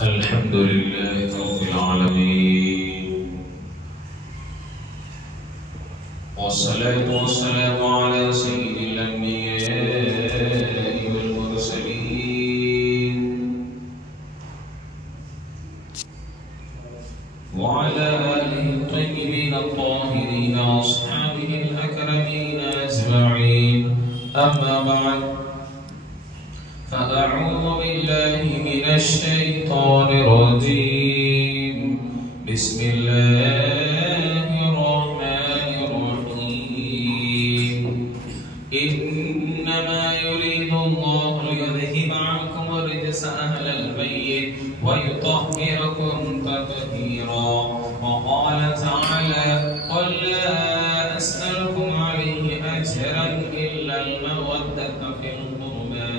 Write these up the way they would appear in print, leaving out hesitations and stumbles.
الحمد لله رب العالمين والصلاة والسلام على سيد الأنبياء والمرسلين وعلى آله الطيبين الطاهرين وأصحابه الأكرمين أجمعين أما بعد فأعوذ بالله من الشيطان الرجيم بسم الله الرحمن الرحيم إنما يريد الله ليذهب عنكم الرجس أهل البيت ويطهركم تطهيرا وقال تعالى قل لا أسألكم عليه أجرا إلا المودة في القربى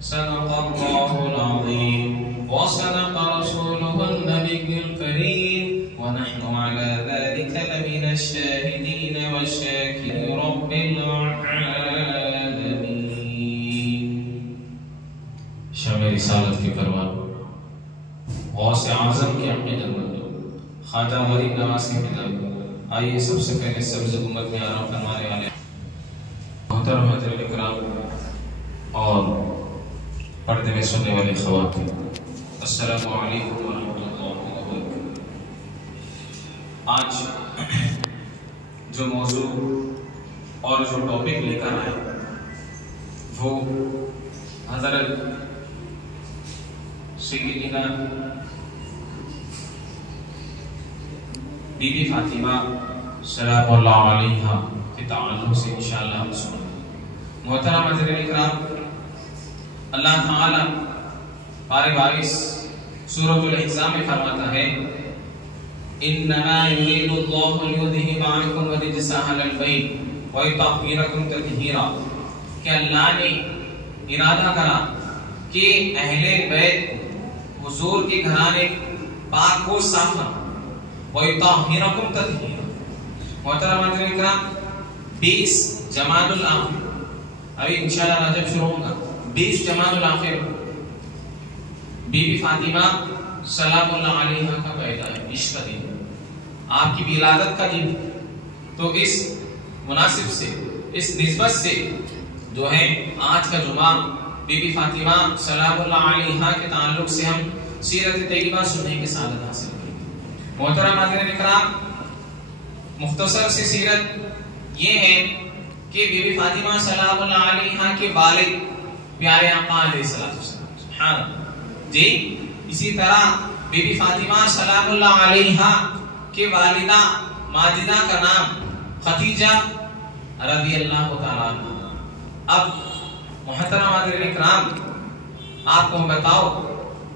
صدق الله العظيم وصدق رسوله النبي الكريم ونحن على ذلك لمن الشاهدين والشاكرين رب العالمين. شمع رسالت کی پروان غوث اعظم کی عقیدت مندو خواجہ غریب نواز کے کتاب. آئیے سب سے پہلے سبز امت میں آرام فرمانے والے محترم حضرات کرام اور پردے میں سننے والے خواتین، السلام علیکم ورحمۃ اللہ وبرکاتہ. آج جو موضوع اور جو ٹاپک لے کر آئے وہ حضرت سیدنا بی بی فاطمہ سلام اللہ علیہا کے تعلق سے انشاءاللہ ہم سنیں. محترم حضرات اکرام، اللہ تعالی پارے 22 سورۃ الاحزاب میں فرماتا ہے انما یرید اللہ لیذھب عنکم الرجس اہل البیت ویطہرکم تطہیرا، کہ اللہ نے ارادہ کرا کہ اہل بیت حضور کے گھرانے پاک کو صاف کرنا، ویطہرکم تطہیرا. محترم حضرات اکرام، 20 جمادی الاخر، ابھی انشاءاللہ رجب شروع ہوگا، 20 جمادی الاخر بی بی فاطمہ سلام اللہ علیہا کا پیدا ہے، عشق کا دن، آپ کی ولادت کا دن. تو اس مناسب سے، اس نسبت سے جو ہے آج کا جمعہ بی بی فاطمہ سلام اللہ علیہا کے تعلق سے ہم سیرت طیبہ سننے کے سعادت حاصل کریں. محترم حضرات اکرام، مختصر سی سیرت یہ ہے کہ بی بی فاطمہ سلام اللہ علیہا کے والد پیارے آقا علیہ السلام، سبحان اللہ جی. اسی طرح بی بی فاطمہ سلام اللہ علیہا کے والدہ ماجدہ کا نام خدیجہ رضی اللہ تعالیٰ عنہ. اب محترم حضرات اکرام، آپ کو بتاؤ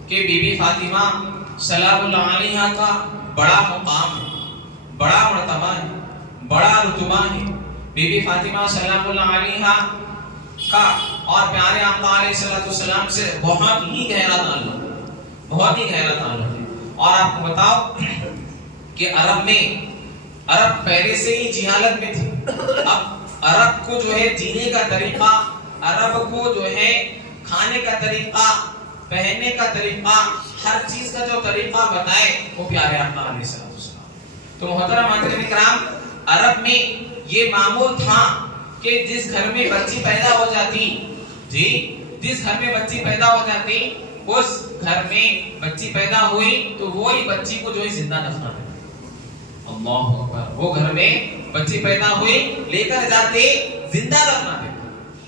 کہ بی بی فاطمہ سلام اللہ علیہا کا بڑا مقام ہے، بڑا مرتبہ ہے، بڑا رتبہ ہے. بی بی فاطمہ سلام اللہ علیہا کا اور پیارے آقا علیہ السلام سے بہت ہی گہرا تعلق، بہت ہی گہرا تعلق ہے. اور آپ کو بتاؤ کہ عرب پہلے سے ہی جہالت میں تھی. اب عرب کو جو ہے جینے کا طریقہ، عرب کو جو ہے کھانے کا طریقہ، پہننے کا طریقہ، ہر چیز کا جو طریقہ بتائے وہ پیارے آقا علیہ السلام. تو محترم حضرات اکرام، عرب میں یہ معمول تھا کہ جس گھر میں بچی پیدا ہو جاتی، جی جس گھر میں بچی پیدا ہو جاتی، اس گھر میں بچی پیدا ہوئی تو وہی بچی کو جو ہے زندہ دفنا دیتے. اللہ اکبر، وہ گھر میں بچی پیدا ہوئی لے کر جاتے زندہ دفنا دیتے.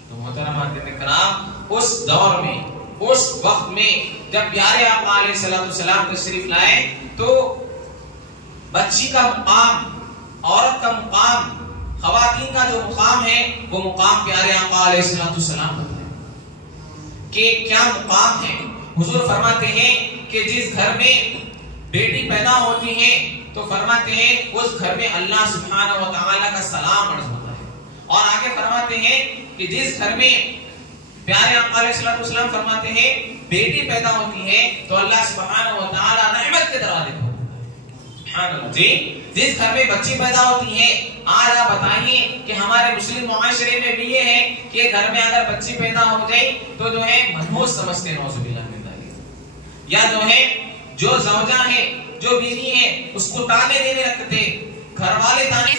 تو محترم حضرات اکرام، اس دور میں، اس وقت میں جب پیارے آقا علیہ السلام تشریف لائے تو بچی کا مقام، عورت کا مقام، خواتین کا جو مقام ہے وہ مقام پیارے آقا علیہ السلام بتائے کہ کیا مقام ہے. حضور فرماتے ہیں کہ جس گھر میں بیٹی پیدا ہوتی ہے تو فرماتے ہیں اس گھر میں اللہ سبحانہ و تعالی کا سلام عرض ہوتا ہے. اور آگے فرماتے ہیں کہ جس گھر میں پیارے آقا علیہ السلام فرماتے ہیں بیٹی پیدا ہوتی ہے تو اللہ سبحانہ و تعالی رحمت کے دروازے کھولتا ہے. سبحان اللہ جی. جس گھر میں بچی پیدا ہوتی ہے، آج آپ بتائیے کہ ہمارے مسلم معاشرے میں بھی یہ ہے کہ گھر میں اگر بچی پیدا ہو جائے تو جو ہے منحوس سمجھتے ہیں، نعوذ باللہ من ذالک. یا جو ہے جو زوجہ ہے جو بیوی ہے اس کو تانے دینے رکھتے تھے، گھر والے تانے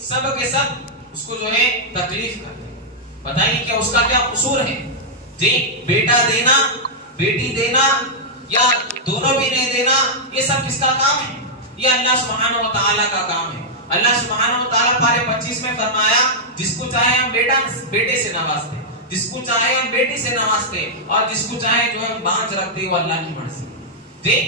سب کے سب اس کو جو ہے تکلیف کرتے. بتائیے کہ اس کا کیا قصور ہے؟ جی بیٹا دینا بیٹی دینا یا دونوں بھی نہیں دینا، یہ سب کس کا کام ہے؟ یہ اللہ سبحانہ و تعالیٰ کا کام ہے. اللہ سبحانہ و تعالیٰ پارے 25 میں فرمایا جس کو چاہے ہم بیٹے سے نوازتے، جس کو چاہے ہم بیٹی سے نوازتے، اور جس کو چاہے جو ہم بانج رکھتے، وہ اللہ کی مرضی. جی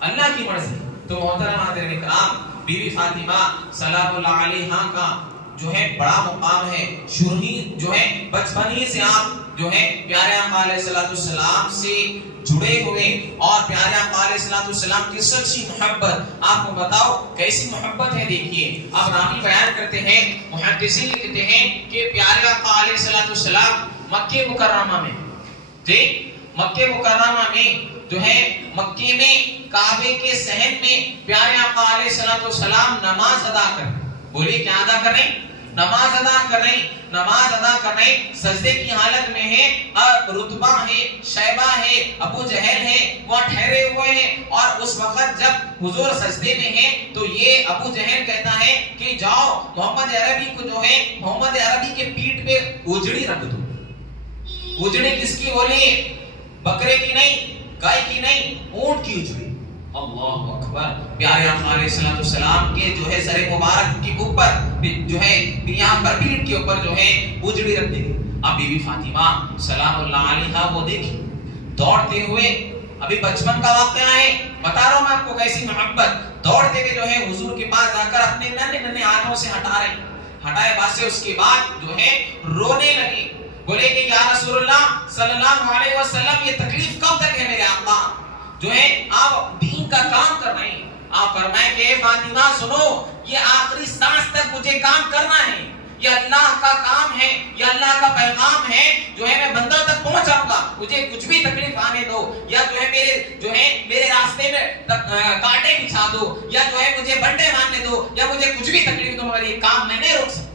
اللہ کی مرضی. تو محترم حاضرین کرام، بی بی فاطمہ سلام اللہ علیہا کا جو ہے بڑا مقام ہے. شروع جو ہے بچپن ہی سے آپ جو ہے پیارے آقا علیہ السلام سے جڑے ہوئے، اور پیارے آقا علیہ السلام کی سچی محبت آپ کو بتاؤ کیسی محبت ہے. دیکھیے اب راوی بیان کرتے ہیں، محدثین کہتے ہیں کہ پیارے آقا علیہ السلام مکہ مکرمہ میں مکہ مکرمہ میں جو ہے مکے میں کعبے کے صحن میں پیارے آقا علیہ السلام نماز ادا کر، بولیے کیا ادا کر رہے؟ نماز ادا کر رہے. نماز ادا کر رہے سجدے کی حالت میں ہے، اور رتبہ ہے، شیبہ ہے، ابو جہل ہے، وہ ٹھہرے ہوئے ہیں. اور اس وقت جب حضور سجدے میں ہیں تو یہ ابو جہل کہتا ہے کہ جاؤ محمد عربی کو جو ہے محمد عربی کے پیٹھ پہ اجڑی رکھ دو. اجڑی کس کی بولیے؟ بکرے کی نہیں، گائے کی نہیں، اونٹ کی اجڑی. اللہ اکبر. پیارے آقا علیہ السلام کے جو ہے سر مبارک کے اوپر جو ہے یہاں پر پیٹھ کے اوپر جو ہے اجڑی رکھ دی. اب بی بی فاطمہ سلام اللہ علیہا وہ دیکھی دوڑتے ہوئے، ابھی بچپن کا واقعہ ہے، بتا رہا ہوں میں آپ کو کیسی محبت. دوڑتے ہوئے جو ہے حضور کے پاس جا کر اپنے ننھے ننھے ہاتھوں سے ہٹائے بعد سے اس کے بعد جو ہے رونے لگی. بولے کہ یا رسول اللہ صلی اللہ علیہ وسلم یہ تکلیف کب تک ہے میرے آقا؟ جو ہے آپ دین کا کام کر رہے ہیں. آپ فرمائیں کہ فاطمہ سنو، یہ آخری سانس تک مجھے کام کرنا ہے، یہ اللہ کا کام ہے، یہ اللہ کا پیغام ہے جو ہے میں بندہ تک پہنچاؤں گا. مجھے کچھ بھی تکلیف آنے دو، یا جو ہے میرے راستے میں کانٹے بچھا دو، یا جو ہے مجھے بنڈے مارنے دو، یا مجھے کچھ بھی تکلیف دو، مگر یہ کام میں نہیں روک سکتا.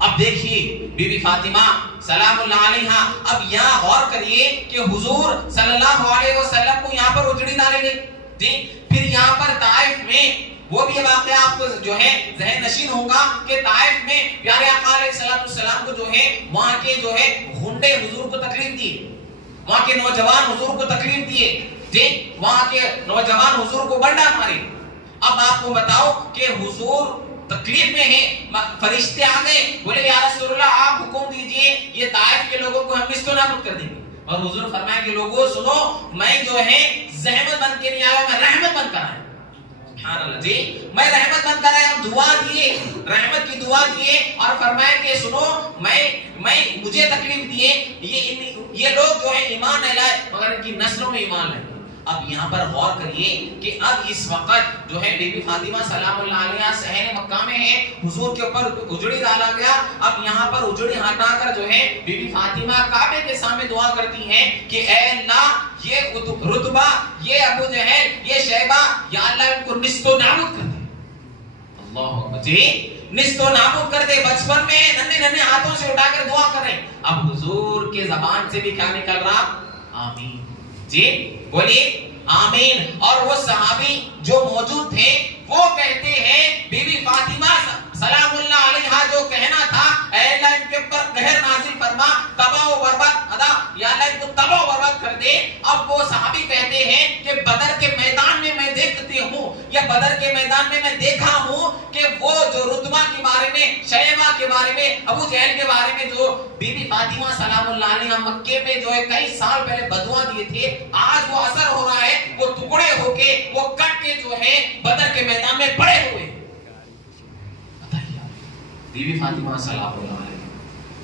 اب دیکھیے بی بی فاطمہ سلام اللہ علیہا، اب یہاں غور کریے کہ حضور صلی اللہ علیہ وسلم کو یہاں پر اجڑی ڈالیں گے. جی پھر یہاں پر طائف میں وہ بھی واقعہ آپ کو جو ہے ذہن نشین ہوگا کہ طائف میں پیارے آقا علیہ السلام کو جو ہے وہاں کے جو ہے غنڈے حضور کو تکلیف دیے، وہاں کے نوجوان حضور کو تکلیف دیے. جی وہاں کے نوجوان حضور کو بنڈا مارے. اب آپ کو بتاؤ کہ حضور تکلیف میں ہیں، فرشتے آ گئے، بولے یا رسول اللہ آپ حکم دیجئے یہ طائف کے لوگوں کو ہم نیست و نابود کر دیں گے. اور حضور فرمایا کہ لوگوں سنو، میں جو ہے زحمت بن کے نہیں آیا، میں رحمت بن کر آیا. سبحان اللہ. جی میں رحمت بن کر آیا. دعا دیے، رحمت کی دعا دیے، اور فرمایا کہ سنو میں مجھے تکلیف دیے، یہ لوگ جو ہے ایمان نہیں لائے مگر ان کی نسلوں میں ایمان لائے. اب یہاں پر غور کریے کہ اب اس وقت جو ہے بی بی فاطمہ سلام اللہ علیہا صحن مکہ میں ہے، حضور کے اوپر اجڑی ڈالا گیا. اب یہاں پر اجڑی ہٹا کر جو ہے بی بی فاطمہ کعبے کے سامنے دعا کرتی ہیں کہ اے اللہ یہ رتبہ، یہ ابو جہل، یہ شیبہ، یا اللہ ان کو نیست و نابود کر دے. اللہ اکبر. جی نیست و نابود کر دے. بچپن میں ننھے ننھے ہاتھوں سے اٹھا کر دعا کر رہے ہیں. اب حضور کے زبان سے بھی کیا نکل رہا؟ آمین. جی بولیے آمین. اور وہ صحابی جو موجود تھے وہ کہتے ہیں بی بی فاطمہ سلام اللہ علیہا جو کہنا تھا اے اللہ ان کے اوپر قہر نازل فرما، تباہ و برباد ادا، یا اللہ ان کو تباہ و برباد کر دے. اب وہ صحابی کہتے ہیں کہ بدر کے میدان میں میں دیکھتی ہوں، یا بدر کے میدان میں میں دیکھا ہوں کہ وہ جو رتبہ کے بارے میں، شیبہ کے بارے میں، ابو جہل کے بارے میں جو بی بی فاطمہ سلام اللہ علیہا مکے میں جو ہے کئی سال پہلے بدعا دیے تھے، آج وہ اثر ہو رہا ہے، وہ ٹکڑے ہو کے، وہ کٹ کے جو ہے بدر کے میدان میں پڑے ہوئے. بی بی فاطمہ سلام اللہ علیہا.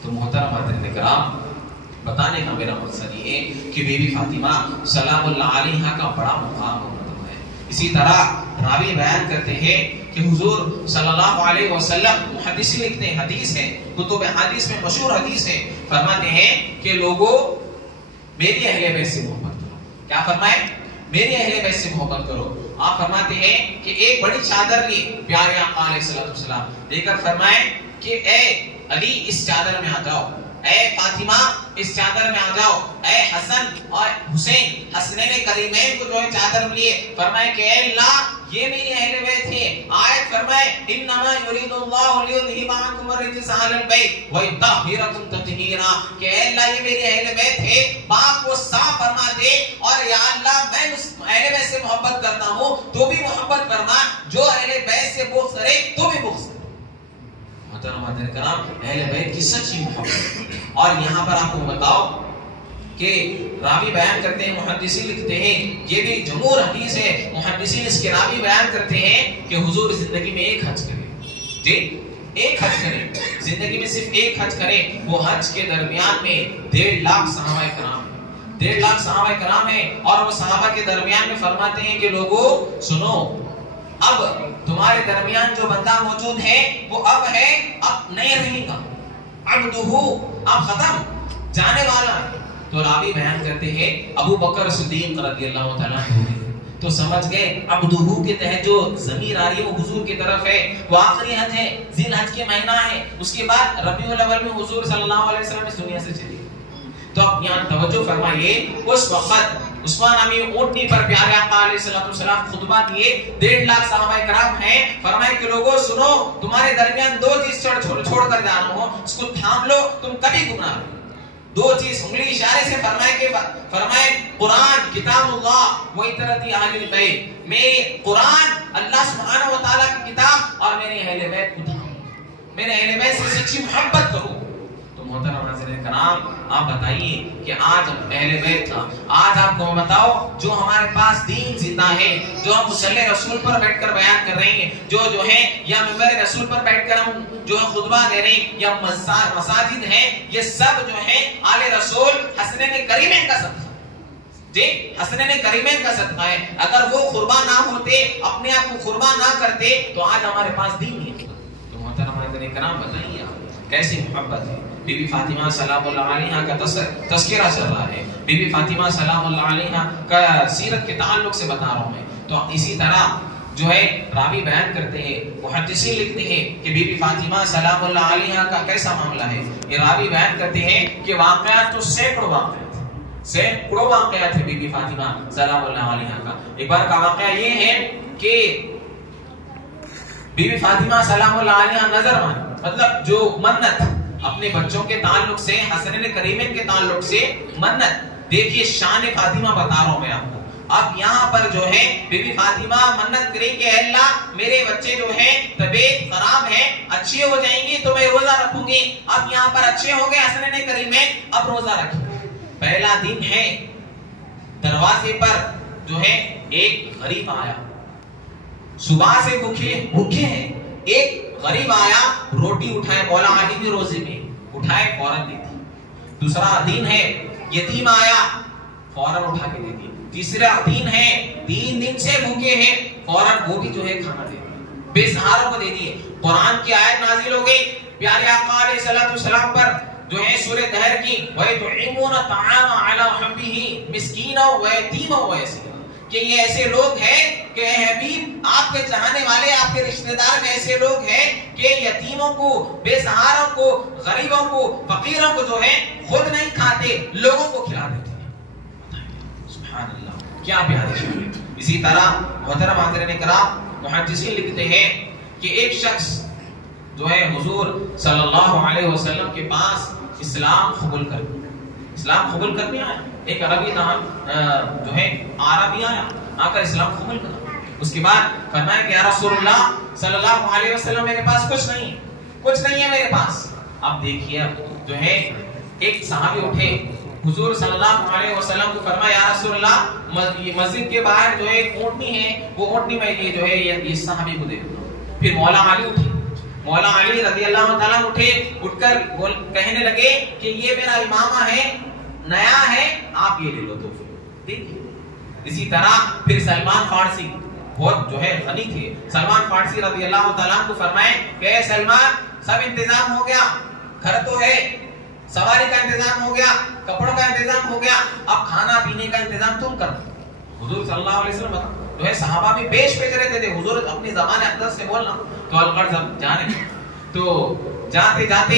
تو محترم حضرات کرام، بتانے کا میرا مقصد یہ ہے کہ بی بی فاطمہ سلام اللہ علیہا کا بڑا مقام اور مرتبہ ہے. اسی طرح راوی بیان کرتے ہیں کہ حضور صلی اللہ علیہ وسلم، محدثین لکھتے ہیں، حدیث ہے، کتب حدیث میں مشہور حدیث ہے، فرماتے ہیں کہ لوگوں میری اہل بیت سے محبت کرو. کیا فرمائے؟ میری اہل بیت سے محبت کرو. آپ فرماتے ہیں کہ ایک بڑی چادر لی پیارے آقا علیہ السلام لے کر فرمائے کہ اے علی اس چادر میں آ جاؤ، اے فاطمہ اس چادر میں آ جاؤ، اے حسن اور حسین حسنین کریمین کو جو ہے چادر ملیے، فرمائے کہ اے اللہ یہ میری اہل بیت ہے۔ آیت فرمائے انما یرید اللہ لیذھب عنکم الرجس اہل البیت ویطہرکم تطہیرا، کہ اے اللہ یہ میری اہل بیت ہے، پاک کو صاف فرما دے، اور یا اللہ میں اس اہل بیت سے محبت کرتا ہوں تو بھی محبت فرما، جو اہل بیت سے بغض کرے تو بھی بغض کرے۔ محترم کرام، اہل بیت کی سچی محبت۔ اور یہاں پر آپ کو بتاؤ کہ راوی بیان کرتے ہیں، محدثین لکھتے ہیں، یہ بھی جمہور حدیث ہے، محدثین اس کے راوی بیان کرتے ہیں کہ حضور زندگی میں ایک حج کرے، جی ایک حج کرے، زندگی میں صرف ایک حج کرے۔ وہ حج کے درمیان میں 1.5 لاکھ صحابہ کرام، 1.5 لاکھ صحابہ کرام ہیں، اور وہ صحابہ کے درمیان میں فرماتے ہیں کہ لوگوں سنو، اب تمہارے درمیان جو بندہ موجود ہے وہ اب ہے، اب نہیں رہے گا، عبدہو اب ختم، جانے والا ہے۔ تو راوی بیان کرتے ہیں ابو بکر صدیق رضی اللہ تعالیٰ عنہ تو سمجھ گئے عبدہو کے تحت جو ضمیر آ رہی ہے وہ حضور کی طرف ہے، وہ آخری حج ہے، ذی الحج کے مہینہ ہے، اس کے بعد ربیع الاول میں حضور صلی اللہ علیہ وسلم اس دنیا سے چلے۔ تو اب یہاں توجہ فرمائیے، اس وقت عثمان امیر اونٹنی پر پیارے آقا علیہ السلام خطبہ دیے، 1.5 لاکھ صحابہ کرام ہیں، فرمائے کہ لوگوں سنو، تمہارے درمیان 2 چیز چھوڑ کر جانا ہو، اس کو تھام لو، تم کبھی گمراہ نہیں۔ 2 چیز انگلی اشارے سے فرمائے قرآن کتاب اللہ و اطاعت اہل البیت، میرے قرآن اللہ سبحانہ و تعالیٰ کی کتاب اور میرے اہل بیت کو تھامو، میرے اہل بیت سے سچی محبت کرو۔ تو محترم ناظرین کرام، آپ بتائیے کہ آج اہل بیت کا، آج آپ کو بتاؤ جو ہمارے پاس دین زندہ ہے، جو ہم مصلی رسول پر بیٹھ کر بیان کر رہے ہیں، جو ہے یا ممبر رسول پر بیٹھ کر ہم جو خطبہ دے رہے ہیں، یا مساجد ہیں، یہ سب جو ہے آل رسول حسنین کریمین کا صدقہ، جی حسنین کریمین کا صدقہ ہے۔ اگر وہ قربان نہ ہوتے، اپنے آپ کو قربان نہ کرتے تو آج ہمارے پاس دین نہیں ہوتا۔ تو محترم ناظرین کرام، بتائیے آپ کیسی محبت ہے۔ بی بی فاطمہ سلام اللہ علیہا کا تذکرہ چل رہا ہے، بی بی فاطمہ سلام اللہ علیہا کا سیرت کے تعلق سے بتا رہا ہوں میں۔ تو اسی طرح جو ہے راوی بیان کرتے ہیں، محدثین لکھتے ہیں کہ بی بی فاطمہ سلام اللہ علیہا کا کیسا معاملہ ہے۔ یہ راوی بیان کرتے ہیں کہ واقعات تو سینکڑوں واقعات ہے بی بی فاطمہ سلام اللہ علیہا کا۔ ایک بار کا واقعہ یہ ہے کہ بی بی فاطمہ سلام اللہ علیہا نظر مان، مطلب جو منت اپنے بچوں کے تعلق سے، حسنین کریمین کے تعلق سے منت، دیکھیے شان فاطمہ بتا رہا ہوں میں آپ کو۔ اب یہاں پر جو ہے بی بی فاطمہ منت کریں کہ اے اللہ میرے بچے جو ہیں طبیعت خراب ہے، اچھے ہو جائیں گے تو میں روزہ رکھوں گی۔ اب یہاں پر اچھے ہو گئے حسنین کریمین، اب روزہ رکھیں۔ پہلا دن ہے، دروازے پر جو ہے ایک غریب آیا، صبح سے بھوکے ہیں، ایک غریب آیا، روٹی اٹھائے، مولا علی بھی روزے میں اٹھائے، فوراً دے دی۔ دوسرا دن ہے، یتیم آیا، فوراً اٹھا کے دے دی۔ تیسرا دن ہے، 3 دن سے بھوکے ہیں، فوراً وہ بھی جو ہے کھانا دے دی، بے سہاروں کو دے دیے۔ قرآن کی آیت نازل ہو گئی پیارے آقا علیہ السلام پر، جو ہے سورہ دہر کی، وَيُطْعِمُونَ الطَّعَامَ عَلَىٰ حُبِّهِ مِسْكِينًا وَيَتِيمًا وَأَسِيرًا، کہ یہ ایسے لوگ ہیں کہ اے حبیب آپ کے چاہنے والے، آپ کے رشتہ دار میں ایسے لوگ ہیں کہ یتیموں کو، بے سہاروں کو، غریبوں کو، فقیروں کو جو ہے خود نہیں کھاتے، لوگوں کو کھلا دیتے ہیں۔ سبحان اللہ، کیا پیاری شان ہے۔ اسی طرح محترم حاضرین کرام، محدثین لکھتے ہیں کہ ایک شخص جو ہے حضور صلی اللہ علیہ وسلم کے پاس اسلام قبول کرنے آیا، ایک عربی جو ہے عربی آ کر اسلام قبول کرا۔ اس کے بعد فرمایا کہ یا رسول اللہ صلی اللہ علیہ وسلم میرے پاس کچھ نہیں ہے میرے پاس۔ اب دیکھیے جو ہے ایک صحابی اٹھے، حضور صلی اللہ علیہ وسلم کو فرمایا یا رسول اللہ مسجد کے باہر جو ایک اونٹنی ہے، وہ اونٹنی میں یہ جو ہے یہ صحابی کو دے دو۔ پھر مولا علی اٹھے، مولا علی رضی اللہ تعالیٰ اٹھ کر کہنے لگے کہ یہ میرا امامہ ہے، نیا ہے، آپ یہ لے لو تو ٹھیک۔ اسی طرح پھر سلمان فارسی بہت جو ہے غنی تھے، سلمان فارسی رضی اللہ تعالیٰ کو فرمائے کہ اے سلمان سب انتظام ہو گیا، گھر تو ہے، سواری کا انتظام ہو گیا، کپڑوں کا انتظام ہو گیا، اب کھانا پینے کا انتظام تم کرو۔ حضور صلی اللہ علیہ وسلم جو ہے صحابہ بھی پیش رہتے تھے، حضور اپنی زبان اقدس سے بولنا تو الغرض اب جانے۔ تو جاتے جاتے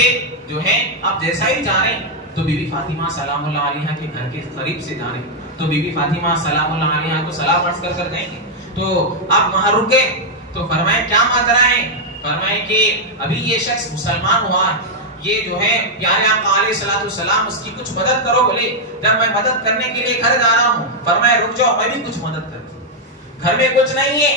جو ہے اب جیسا ہی جا رہے تو بی بی فاطمہ سلام اللہ علیہا کے گھر کے قریب سے جا رہے تو بی بی فاطمہ سلام اللہ علیہا کو سلام عرض کر گئے تو اب وہاں رک گئے تو فرمائے کیا ماجرا ہے؟ فرمائے کہ ابھی یہ شخص مسلمان ہوا ہے، یہ جو ہے پیارے آقا علیہ الصلوۃ والسلام اس کی کچھ مدد کرو بولے، جب میں مدد کرنے کے لیے گھر جا رہا ہوں فرمائے رک جاؤ میں بھی کچھ مدد کرتی ہوں، گھر میں کچھ نہیں ہے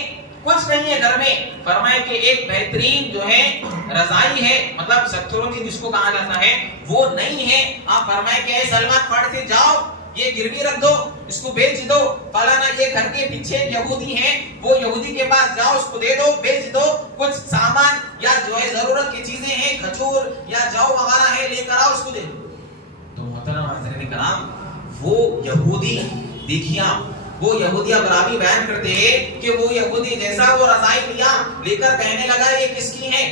گھر میں، فرمائے کہ ایک بہترین جو ہے رضائی ہے، مطلب سترونی جس کو کہا جاتا ہے وہ نہیں ہے، آپ فرمائے کہ اے سلمان پڑھ سے جاؤ یہ گروی رکھ دو، اس کو بیچ دو، فلانا یہ گھر کے پیچھے یہودی ہیں وہ یہودی کے پاس جاؤ اس کو دے دو بیچ دو، کچھ سامان یا جو ہے ضرورت کی چیزیں ہیں کھجور یا جو وغیرہ ہے لے کر آؤ اس کو دے دو۔ تو محترم حضرات کرام وہ یہودی دیکھیے وہ یہودی اب راوی بیان کرتے ہیں کہ وہ یہودی جیسا وہ رضائی لیا لے کر کہنے لگا یہ کس کی ہے؟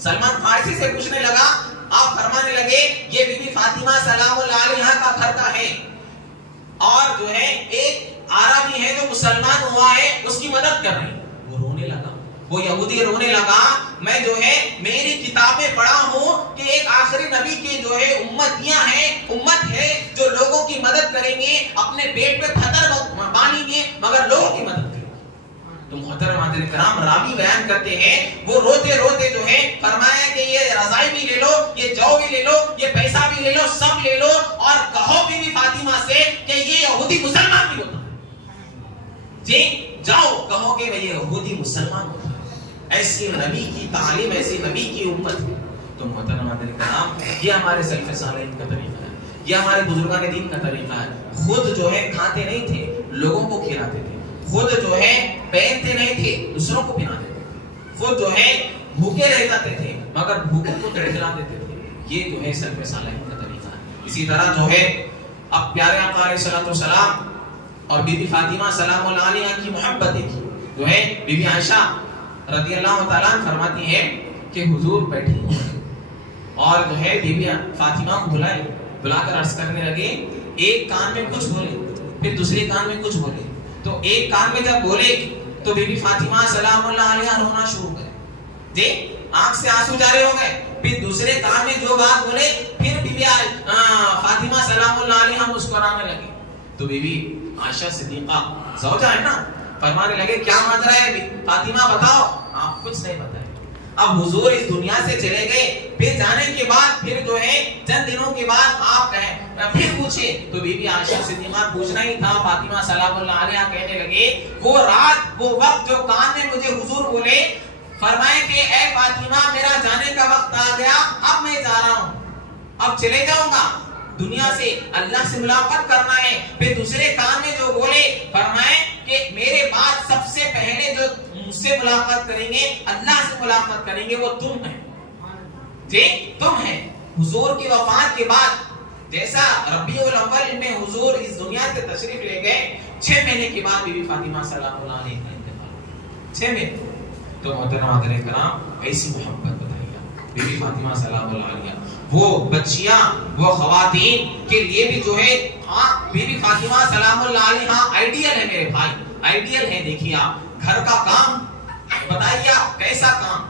سلمان فارسی سے پوچھنے لگا، آپ فرمانے لگے یہ بی بی فاطمہ سلام اللہ علیہا کا گھر کا ہے، اور جو ہے ایک عربی ہے جو مسلمان ہوا ہے اس کی مدد کر رہی۔ وہ رونے لگا، وہ یہودی رونے لگا، میں جو ہے میری کتابیں پڑھا ہوں کہ ایک آخری نبی کی جو ہے امتیاں ہیں، امت ہے جو لوگوں کی مدد کریں گے، اپنے پیٹ پہ پتھر باندھیں گے مگر لوگوں کی مدد کریں گے۔ تو محترم حضرات کرام راوی بیان کرتے ہیں وہ روتے روتے جو ہے فرمایا کہ یہ رضائی بھی لے لو، یہ جو بھی لے لو، یہ پیسہ بھی لے لو، سب لے لو، اور کہو بی بی فاطمہ سے کہ یہ یہودی مسلمان بھی ہوتا ہے، جی جاؤ کہو کہ یہ یہودی مسلمان ہوتا ہے، ایسی نبی کی تعلیم، ایسی نبی کی امت ہے۔ تو محترم حضرات کرام یہ ہمارے سلف صالحین کا طریقہ ہے، یہ ہمارے بزرگان دین کا طریقہ ہے، خود جو ہے کھاتے نہیں تھے لوگوں کو کھلاتے تھے، خود جو ہے پہنتے نہیں تھے دوسروں کو پہناتے تھے، خود جو ہے بھوکے رہ جاتے تھے مگر بھوکوں کو کھلا دیتے تھے، یہ جو ہے سلف صالحین کا طریقہ ہے۔ اسی طرح جو ہے اب پیارے آقا علیہ الصلوۃ والسلام اور بی بی فاطمہ سلام اللہ علیہا کی محبت دیکھی، جو ہے بی بی عائشہ رضی اللہ تعالیٰ فرماتی ہے کہ حضور بیٹھے اور جو ہے بی بی فاطمہ کو بلا کر عرض کرنے لگے، ایک کان میں کچھ بولے پھر دوسرے کان میں کچھ بولے، تو ایک کان میں جب بولے تو بی بی فاطمہ سلام اللہ علیہا رونا شروع کر جی آنکھ سے آنسو جاری ہو گئے، پھر دوسرے کان میں جو بات بولے پھر بی بی فاطمہ سلام اللہ علیہا مسکرانے لگی۔ تو بی بی عائشہ صدیقہ زوجہ ہے نا، فرمانے لگے کیا ماجرا ہے فاطمہ بتاؤ، آپ کچھ نہیں بتائے۔ اب حضور اس دنیا سے چلے گئے، پھر جانے کے بعد پھر جو ہے چند دنوں کے بعد آپ کہیں پھر پوچھے تو بی بی عائشہ صدیقہ پوچھنا ہی تھا، فاطمہ سلام اللہ علیہا کہنے لگے وہ رات وہ وقت جو کان میں مجھے حضور بولے، فرمائے کہ اے فاطمہ میرا جانے کا وقت آ گیا، اب میں جا رہا ہوں، اب چلے جاؤں گا دنیا سے، اللہ سے ملاقات کرنا ہے۔ پھر دوسرے کان میں جو بولے فرمائے کہ میرے بعد سب سے پہلے جو مجھ سے ملاقات کریں گے، اللہ سے ملاقات کریں گے، وہ تم ہیں جی، تم ہیں۔ حضور کی وفات کے بعد جیسا ربیع الاول میں حضور اس دنیا سے تشریف لے گئے، 6 مہینے کے بعد بی بی فاطمہ سلام اللہ علیہا کا انتقال، 6 مہینے۔ تو محترم حضرات کرام ایسی محبت بتائیے بی بی فاطمہ سلام اللہ علیہا، وہ بچیاں وہ خواتین کے لیے بھی جو ہے بی بی فاطمہ سلام اللہ علیہا آئیڈیل ہے میرے بھائی، آئیڈیل ہے۔ دیکھیے آپ گھر کا کام بتائیے آپ کیسا کام،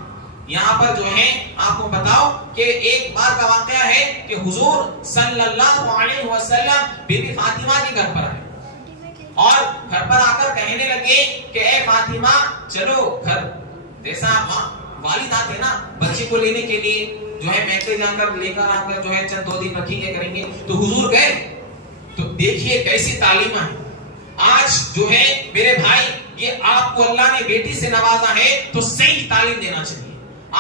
یہاں پر جو ہے آپ کو بتاؤ کہ ایک بار کا واقعہ ہے کہ حضور صلی اللہ علیہ وسلم بی بی فاطمہ کے گھر پر آئے اور گھر پر آ کر کہنے لگے کہ اے فاطمہ چلو گھر، جیسا والد آتے نا بچے کو لینے کے لیے جو ہے میکے جا کر لے کر آ کر جو ہے چند 2 دن رکھیں گے کریں گے، تو حضور گئے۔ تو دیکھیے کیسی تعلیم ہے آج جو ہے میرے بھائی، یہ آپ کو اللہ نے بیٹی سے نوازا ہے تو صحیح تعلیم دینا چاہیے۔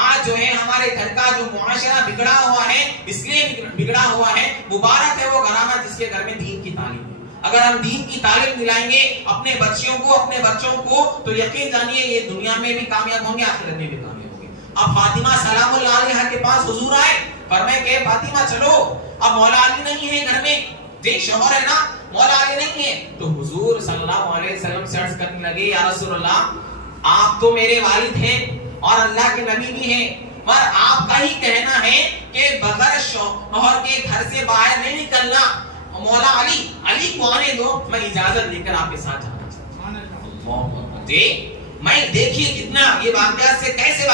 آج جو ہے ہمارے گھر کا جو معاشرہ بگڑا ہوا ہے، اس لیے بگڑا ہوا ہے، مبارک ہے وہ گھرانہ جس کے گھر میں دین کی تعلیم ہے۔ اگر ہم دین کی تعلیم دلائیں گے اپنے بچوں کو، اپنے بچوں کو، تو یقین جانیے یہ دنیا میں بھی کامیاب ہوں گے، آخرت میں بھی کامیاب ہوں گے۔ اب فاطمہ سلام اللہ علیہا کے پاس حضور آئے، فرمائے کہ فاطمہ چلو، اب مولا علی نہیں ہے گھر میں، جی شوہر ہے نا، مولا علی نہیں ہے، تو حضور صلی اللہ علیہ وسلم سے عرض کرنے لگے یا رسول اللہ آپ تو میرے والد ہیں اور اللہ کے نبی بھی ہیں، پر آپ کا ہی کہنا ہے کہ بغیر شوہر کے گھر سے باہر نہیں نکلنا، مولا علی کو آنے دو، میں اجازت لے کر آپ کے ساتھ جانا چاہتا ہوں۔ میں دیکھیے کتنا یہ واقعات سے کیسے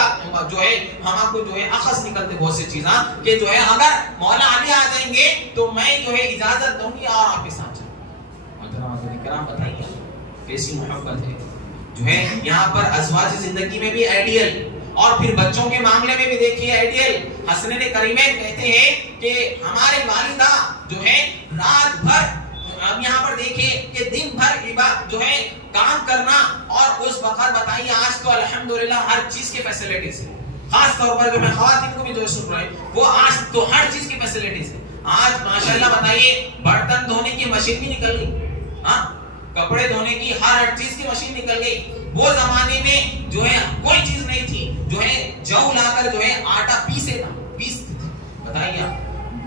جو ہے ہم کو جو ہے اخذ نکلتے بہت سی چیزاں کہ جو ہے اگر مولا علی آ جائیں گے تو میں جو ہے اجازت دوں گی اور آپ کے ساتھ چلوں. محترم کرام بتائیے کیسی محبت ہے جو ہے یہاں پر ازواج زندگی میں بھی آئیڈیل اور پھر بچوں کے معاملے میں بھی دیکھیے آئیڈیل. حسنین کریمین کہتے ہیں کہ ہمارے والدہ جو ہے رات بھر اب یہاں پر دیکھیں کہ دن بھر عبادت جو ہے کام کرنا اور اس وقت بتائیے آج تو الحمدللہ ہر چیز کی فیسلٹیز ہے. خاص طور پر جو میں خواتین کو بھی جو سن رہے ہیں وہ آج تو ہر چیز کی فیسلٹیز ہے. آج ماشاءاللہ بتائیے برتن دھونے کی مشین بھی نکل گئی, ہاں کپڑے دھونے کی ہر چیز کی مشین نکل گئی. وہ زمانے میں جو ہے کوئی چیز نہیں تھی, جو ہے جو لا کر جو ہے آٹا پیستے تھے. بتائیے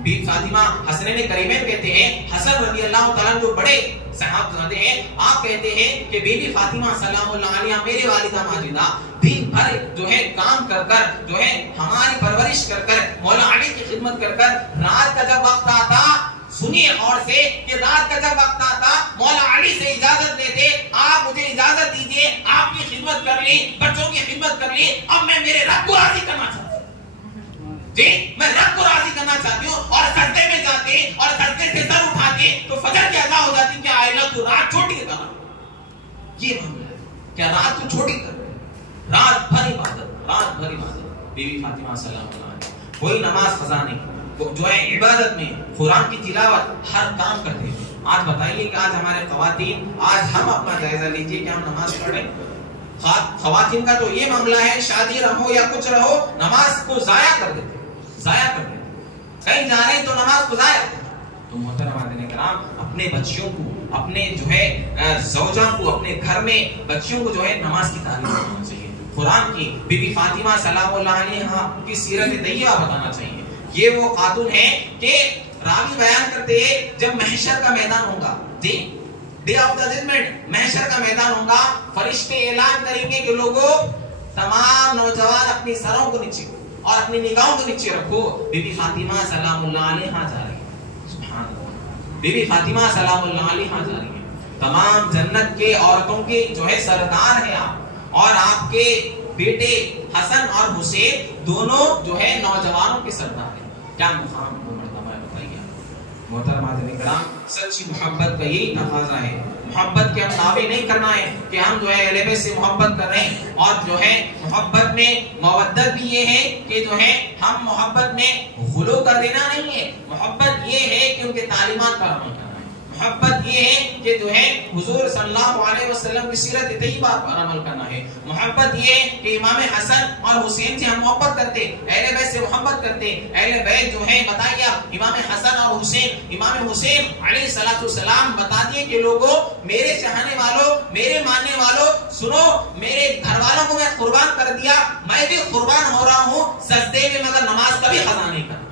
بی فاطمہ حسنین کریمین کہتے ہیں حسن رضی اللہ تعالیٰ جو بڑے صحابہ ہیں, آپ کہتے ہیں کہ بی بی فاطمہ سلام اللہ علیہ میرے والدہ ماجدہ دن بھر جو ہے کام کر کر جو ہے ہماری پرورش کر کر مولا علی کی خدمت کر کر رات کا جب وقت آتا سنیے اور سے کہ رات کا جب وقت آتا مولا علی سے اجازت لیتے آپ مجھے اجازت دیجئے آپ کی خدمت کر لی بچوں کی خدمت کر لی اب میں میرے رب کو راضی کرنا چاہتا ہوں. جی میں رب کو راضی کرنا چاہتی ہوں. اور سجدے میں جاتے اور سجدے سے سر اٹھاتے تو فجر کی اذان ہو جاتی کہ آئلہ تو رات چھوٹی کر. یہ معاملہ ہے کیا رات تو چھوٹی کر رات بھر عبادت بی بی فاطمہ سلام اللہ علیہ کوئی نماز قضا نہیں جو ہے عبادت میں قرآن کی تلاوت ہر کام کرتے ہیں. آج بتائیے کہ آج ہمارے خواتین آج ہم اپنا جائزہ لیجئے کہ ہم نماز پڑھیں. خواتین کا تو یہ معاملہ ہے شادی رہو یا کچھ رہو نماز کو ضائع کر دیتے کہیں جا رہے ہیں تو نماز کو ضائع. تو محترم کرام اپنے بچیوں کو اپنے جو ہے زوجہ کو اپنے گھر میں بچیوں کو جو ہے نماز کی تعلیم دینا چاہیے. قرآن کی بی بی فاطمہ سلام اللہ علیہا کی سیرت طیبہ بتانا چاہیے. یہ وہ خاتون ہے کہ راوی بیان کرتے ہیں جب محشر کا میدان ہوگا, جی ڈے آف دا ججمنٹ محشر کا میدان ہوگا, فرشتے اعلان کریں گے کہ لوگوں تمام نوجوان اپنی سروں کو نیچے اور اپنی نگاہوں کو نیچے رکھو. بی بی فاطمہ سلام اللہ علیہا جا رہی ہے. سبحان اللہ. بی بی فاطمہ سلام اللہ علیہا جا رہی ہے. تمام جنت کے عورتوں کے جو ہے سردار ہے آپ, اور آپ کے بیٹے حسن اور حسین دونوں جو ہے نوجوانوں کے سردار ہیں. کیا مقام کو مرتبہ ہے بتائیے. محترم حاضرین کرام سچی محبت کا یہی تقاضا ہے. محبت کے ہم دعوے نہیں کرنا ہے کہ ہم جو ہے اہل بیت سے محبت کر رہے ہیں, اور جو ہے محبت میں مودت بھی یہ ہے کہ جو ہے ہم محبت میں غلو کر دینا نہیں ہے. محبت یہ ہے کہ ان کے تعلیمات پر عمل کرنا ہے. محبت یہ ہے کہ جو ہے حضور صلی اللہ علیہ وسلم کی سیرت طیبہ پر عمل کرنا ہے. محبت یہ ہے کہ امام حسن اور حسین سے ہم محبت کرتے, اہل بیت سے محبت کرتے. اہل بیت جو ہے بتائیے امام حسن اور حسین, امام حسین علیہ السلام بتا دیے کہ لوگوں میرے چاہنے والوں میرے ماننے والوں سنو, میرے گھر والوں کو میں قربان کر دیا, میں بھی قربان ہو رہا ہوں سجدے میں, مگر نماز کبھی قضا نہیں کرا.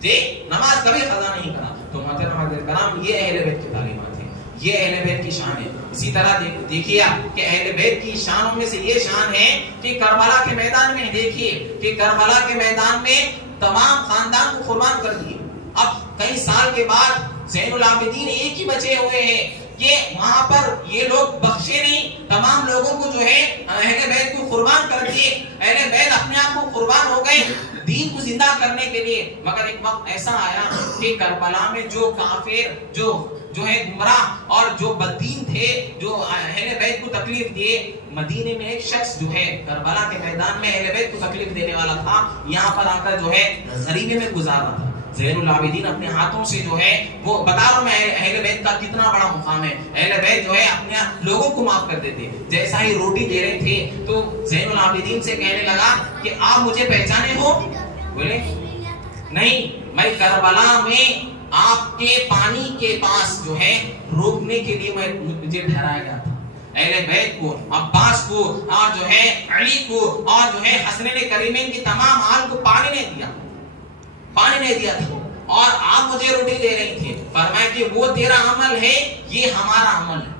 جی نماز کبھی قضا نہیں کرا. تو محترم حضرات کرام یہ اہل بیت کی تعلیمات ہیں, یہ اہل بیت کی شان ہے. اسی طرح دیکھیے کہ اہل بیت کی شانوں میں سے یہ شان ہے کہ کربلا کے میدان میں دیکھیے کہ کربلا کے میدان میں تمام خاندان کو قربان کر دیے. اب کئی سال کے بعد زین العابدین ایک ہی بچے ہوئے ہیں کہ وہاں پر یہ لوگ بخشے نہیں, تمام لوگوں کو جو ہے اہل بیت کو قربان کر دیے. اہل بیت اپنے آپ کو قربان ہو گئے دین کو زندہ کرنے کے لیے. مگر ایک وقت ایسا آیا کہ کربلا میں جو کافر جو ہے گمراہ اور جو بددین تھے, جو اہل بیت کو تکلیف دیے, مدینے میں ایک شخص جو ہے کربلا کے میدان میں اہل بیت کو تکلیف دینے والا تھا, یہاں پر آ کر جو ہے غریبی میں گزارا تھا. زین العابدین اپنے ہاتھوں سے جو ہے وہ بتا رہا ہوں میں اہل بیت کا کتنا بڑا مقام ہے. اہل بیت جو ہے اپنے لوگوں کو معاف کر دیتے. جیسا ہی روٹی دے رہے تھے تو زین العابدین سے کہنے لگا کہ آپ مجھے پہچانے ہو؟ بولے نہیں, میں کربلا میں آپ کے پانی کے پاس جو ہے روکنے کے لیے مجھے ٹھہرایا گیا تھا. اہل بیت کو, عباس کو اور جو ہے علی کو اور جو ہے حسنین کریمین کی تمام آل کو پانی نہیں دیا تھا, اور آپ مجھے روٹی دے رہی تھے. فرمایا کہ وہ تیرا عمل ہے, یہ ہمارا عمل ہے.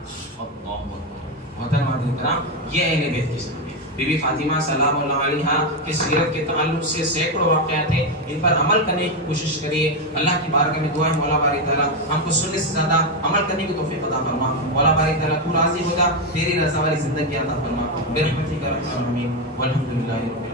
محترم کرام یہ اہل بیت کی شان ہے. بی بی فاطمہ سلام اللہ علیہا کی سیرت کے تعلق سے سینکڑوں واقعات ہیں, ان پر عمل کرنے کی کوشش کریے. اللہ کی بارگاہ میں دعا ہے مولا باری تعالیٰ ہم کو سننے سے زیادہ عمل کرنے کی توفیق عطا فرما. مولا باری تعالیٰ تو راضی ہوگا, تیری رضا والی زندگی عطا فرما. برحمتک یا ارحم الراحمین والحمد للہ رب العالمین.